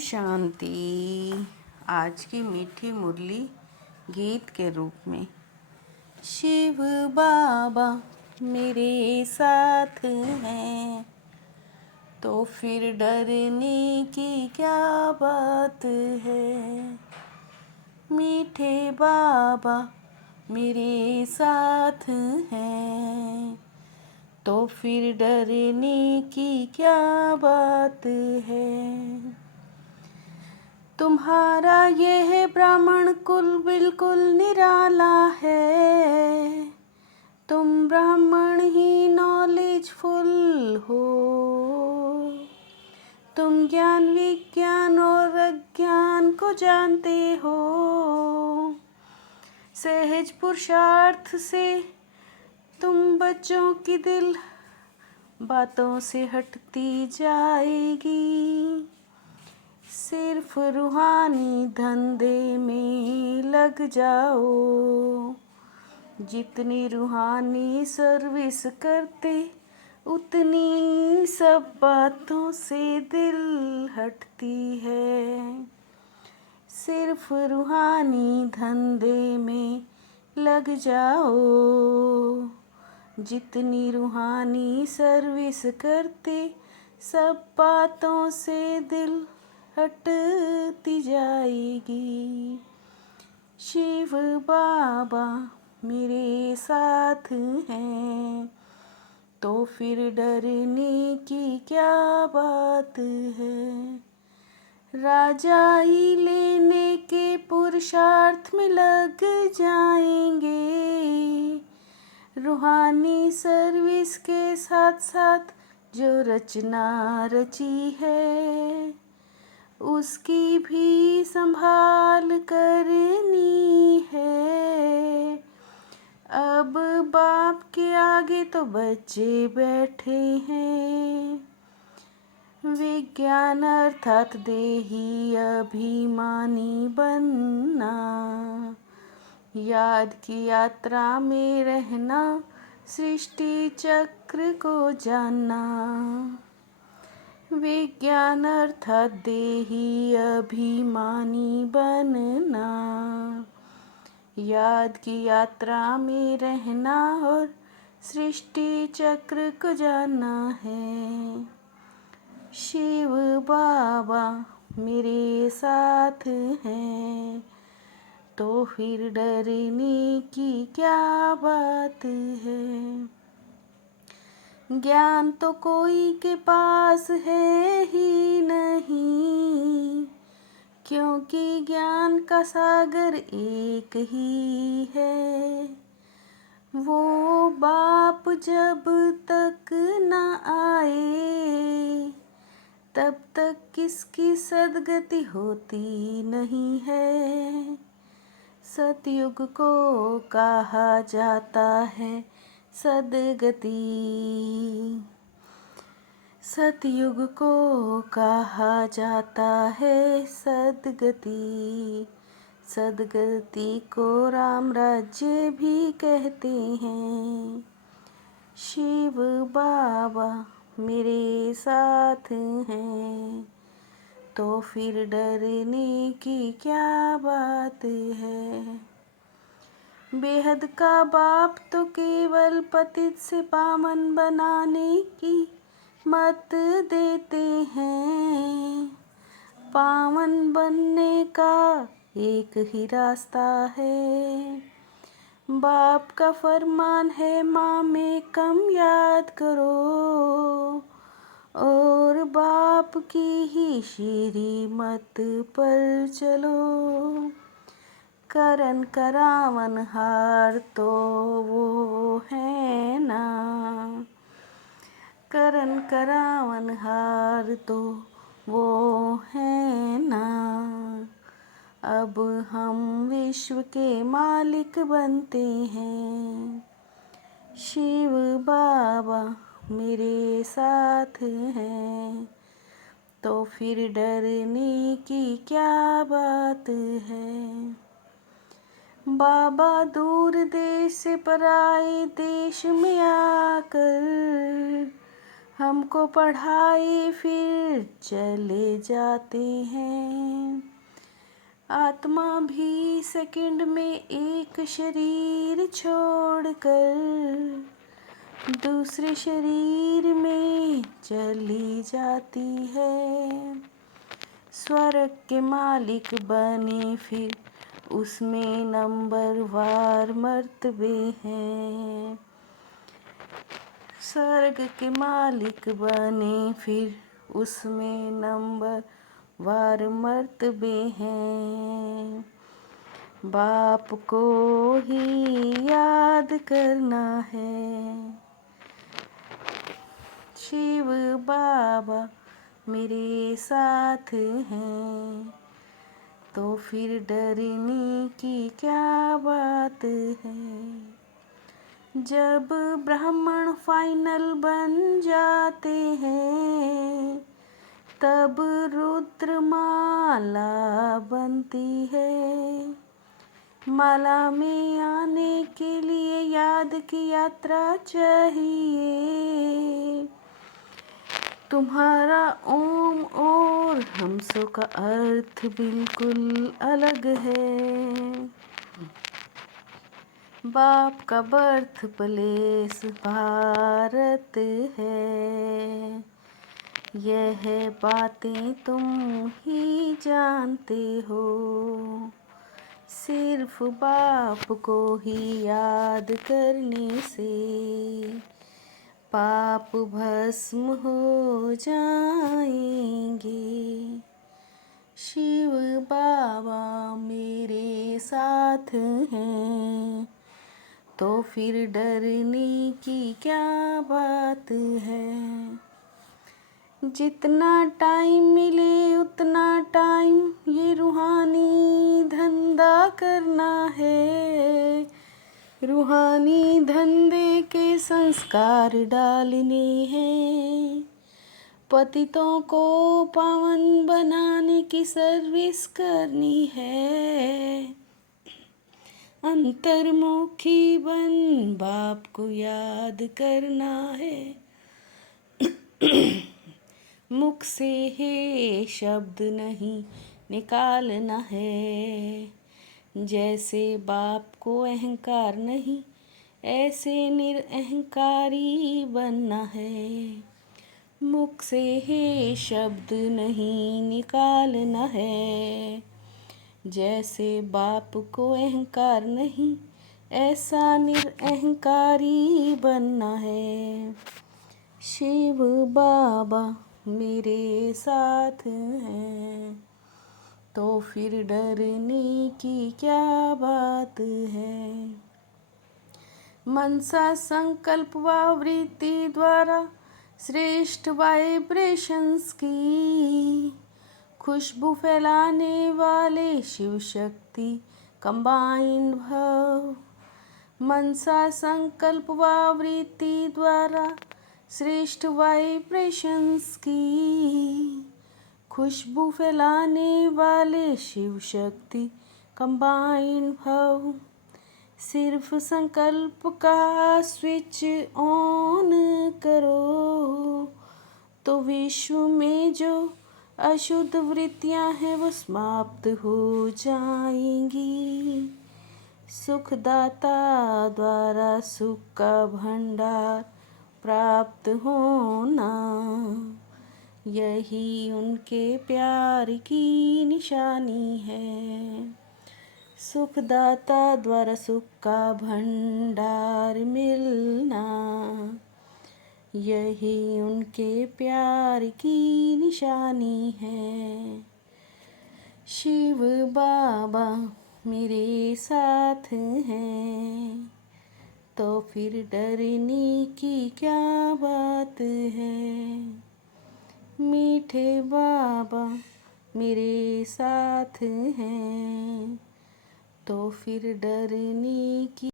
शांति। आज की मीठी मुरली गीत के रूप में। शिव बाबा मेरे साथ हैं तो फिर डरने की क्या बात है। मीठे बाबा मेरे साथ हैं तो फिर डरने की क्या बात है। तुम्हारा यह ब्राह्मण कुल बिल्कुल निराला है। तुम ब्राह्मण ही नॉलेजफुल हो। तुम ज्ञान विज्ञान और अज्ञान को जानते हो। सहज पुरुषार्थ से तुम बच्चों की दिल बातों से हटती जाएगी। सिर्फ रूहानी धंधे में लग जाओ। जितनी रूहानी सर्विस करते उतनी सब बातों से दिल हटती है। सिर्फ रूहानी धंधे में लग जाओ। जितनी रूहानी सर्विस करते सब बातों से दिल हटती जाएगी। शिव बाबा मेरे साथ हैं तो फिर डरने की क्या बात है। राजा ही लेने के पुरुषार्थ में लग जाएंगे। रूहानी सर्विस के साथ साथ जो रचना रची है उसकी भी संभाल करनी है। अब बाप के आगे तो बच्चे बैठे हैं। विज्ञान अर्थात देही अभिमानी बनना। याद की यात्रा में रहना। सृष्टि चक्र को जानना। विज्ञान अर्थात देही अभिमानी बनना। याद की यात्रा में रहना और सृष्टि चक्र को जानना है। शिव बाबा मेरे साथ हैं तो फिर डरने की क्या बात है। ज्ञान तो कोई के पास है ही नहीं। क्योंकि ज्ञान का सागर एक ही है। वो बाप जब तक न आए तब तक किसकी सदगति होती नहीं है। सतयुग को कहा जाता है सदगति। सतयुग को कहा जाता है सदगति। सदगति को राम राज्य भी कहते हैं। शिव बाबा मेरे साथ हैं तो फिर डरने की क्या बात है। बेहद का बाप तो केवल पतित से पावन बनाने की मत देते हैं। पावन बनने का एक ही रास्ता है। बाप का फरमान है माँ में कम याद करो और बाप की ही श्रीमत पर चलो। करन करावन हार तो वो है ना। करन करावन हार तो वो है ना। अब हम विश्व के मालिक बनते हैं। शिव बाबा मेरे साथ हैं तो फिर डरने की क्या बात है। बाबा दूर देश से पराए देश में आकर हमको पढ़ाए फिर चले जाते हैं। आत्मा भी सेकंड में एक शरीर छोड़कर दूसरे शरीर में चली जाती है। स्वर्ग के मालिक बने फिर उसमें नंबरवार मर्तबे हैं। स्वर्ग के मालिक बने फिर उसमें नंबरवार मर्तबे हैं। बाप को ही याद करना है। शिव बाबा मेरे साथ हैं, तो फिर डरने की क्या बात है। जब ब्राह्मण फाइनल बन जाते हैं, तब रुद्रमाला बनती है। माला में आने के लिए याद की यात्रा चाहिए। तुम्हारा ओम और हमसों का अर्थ बिल्कुल अलग है। बाप का बर्थ प्लेस भारत है। यह बातें तुम ही जानते हो। सिर्फ बाप को ही याद करने से पाप भस्म हो जाएंगे। शिव बाबा मेरे साथ हैं, तो फिर डरने की क्या बात है। जितना टाइम मिले उतना टाइम ये रूहानी धंधा करना है। रूहानी धंधे के संस्कार डालने हैं। पतितों को पावन बनाने की सर्विस करनी है। अंतर्मुखी बन बाप को याद करना है। मुख से हे शब्द नहीं निकालना है। जैसे बाप को अहंकार नहीं, ऐसे निरअहंकारी बनना है। मुख से हे शब्द नहीं निकालना है। जैसे बाप को अहंकार नहीं, ऐसा निरअहंकारी बनना है। शिव बाबा मेरे साथ हैं, तो फिर डरने की क्या बात है। मनसा संकल्प व वृत्ति द्वारा श्रेष्ठ वाइब्रेशंस की खुशबू फैलाने वाले शिव शक्ति कंबाइंड भव। मनसा संकल्प व वृत्ति द्वारा श्रेष्ठ वाइब्रेशंस की खुशबू फैलाने वाले शिव शक्ति कंबाइंड भव। सिर्फ संकल्प का स्विच ऑन करो, तो विश्व में जो अशुद्ध वृत्तियां हैं वो समाप्त हो जाएंगी। सुखदाता द्वारा सुख का भंडार प्राप्त होना, यही उनके प्यार की निशानी है। सुखदाता द्वारा सुख का भंडार मिलना, यही उनके प्यार की निशानी है। शिव बाबा मेरे साथ हैं, तो फिर डरने की क्या बात है। मीठे बाबा मेरे साथ हैं, तो फिर डरने की